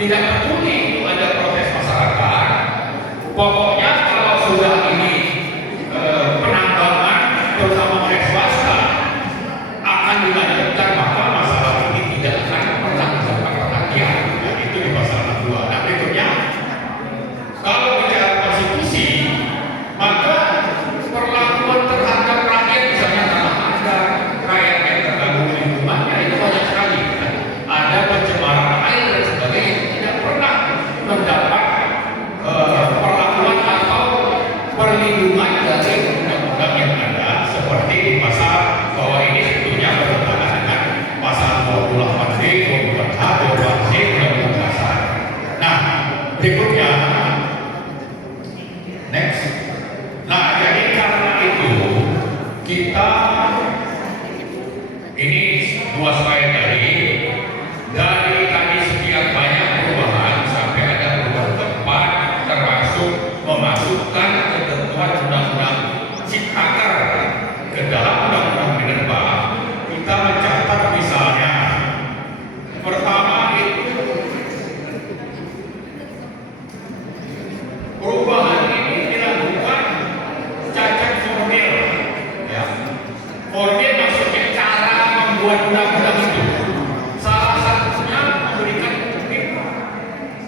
tidak peduli itu ada protes masyarakat. Pokoknya kalau sudah ini penambangan terutama oleh swasta akan dilanjutkan, maka masalah ini tidak akan pernah mendapat perhatian. Dan itu di pasal 2. Nah berikutnya, kalau bicara konstitusi, maka perlakuan terhadap rakyat, misalnya tanah adat, rakyat yang terganggu lingkungannya itu banyak sekali. Ada pencemaran air dan sebagainya, tidak pernah mendapat perlakuan atau perlindungan dari undang-undang yang ada, seperti di pasal bahwa ini sebetulnya bertentangan dengan pasal 28B, 24H, 24C Undang-Undang Dasar. Nah, berikutnya, next. Nah, jadi karena itu kita ini 2 slide dari tadi sekian banyak perubahan sampai ada perubahan keempat, termasuk memasukkan ketentuan undang-undang Ciptaker ke dalam undang-undang Minerba. Kita mencatat misalnya pertama itu perubahan ini dilakukan cacat formil, ya. Formil maksudnya cara membuat undang-undang itu. Salah satunya memberikan publik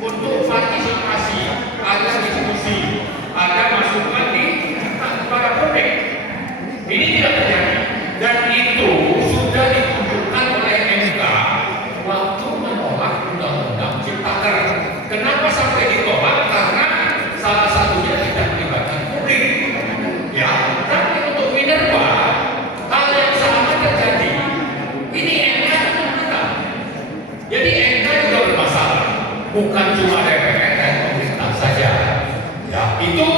untuk partisipasi, ada diskusi, ada masukan di para publik. Ini tidak terjadi, dan itu sudah ditunjukkan oleh MK waktu menolak undang-undang Ciptaker. Kenapa sampai ditolak? Karena salah satunya tidak melibatkan publik. Ya, tapi untuk Minerba hal yang sama terjadi. Ini MK menolak. Jadi MK juga bermasalah, bukan cuma DPR dan pemerintah saja. Ya, itu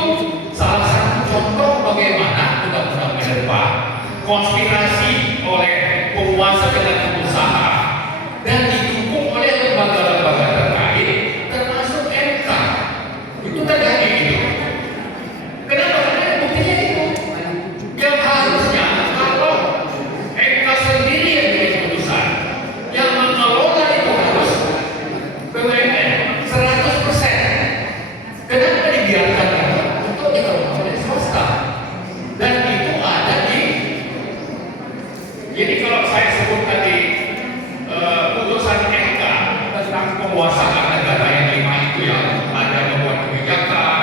salah satu contoh bagaimana undang-undang Minerba konspirasi oleh penguasa dengan pengusaha dan didukung oleh lembaga-lembaga terkait, termasuk MK. Itu terjadi gitu. Kenapa? Karena buktinya itu. Yang harusnya kalau MK sendiri yang bikin keputusan, yang mengelola itu harus BUMN 100%. Kenapa dibiarkan untuk dikelola oleh swasta? Dan itu ada di. Jadi kalau saya sebut tadi putusan MK tentang penguasaan negara yang 5 itu, ya, ada membuat kebijakan,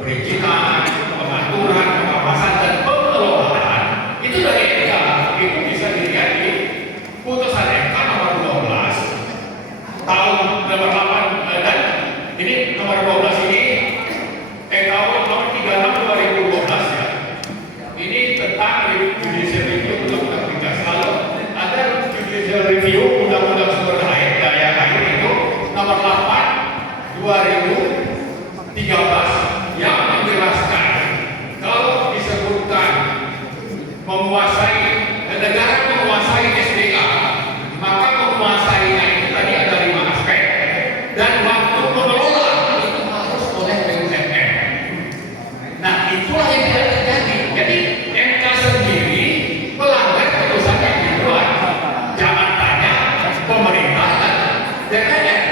perizinan, pengaturan, pengawasan dan pengelolaan, itu dari MK. Itu bisa dilihat di putusan MK nomor 12 tahun nomor 8 dan ini nomor 12 ini tahun nomor 36 2012, ya. Ini tentang judicial review undang-undang migas. Lalu ada judicial review undang-undang sumber daya air itu nomor 8 2013 yang menjelaskan kalau disebutkan menguasai negara menguasai SDA, maka menguasainya itu tadi ada 5 aspek, dan waktu mengelola itu harus oleh BUMN. Nah, itulah yang tidak terjadi. Jadi MK sendiri melanggar putusan yang dibuat. Jangan tanya pemerintah dan DPR.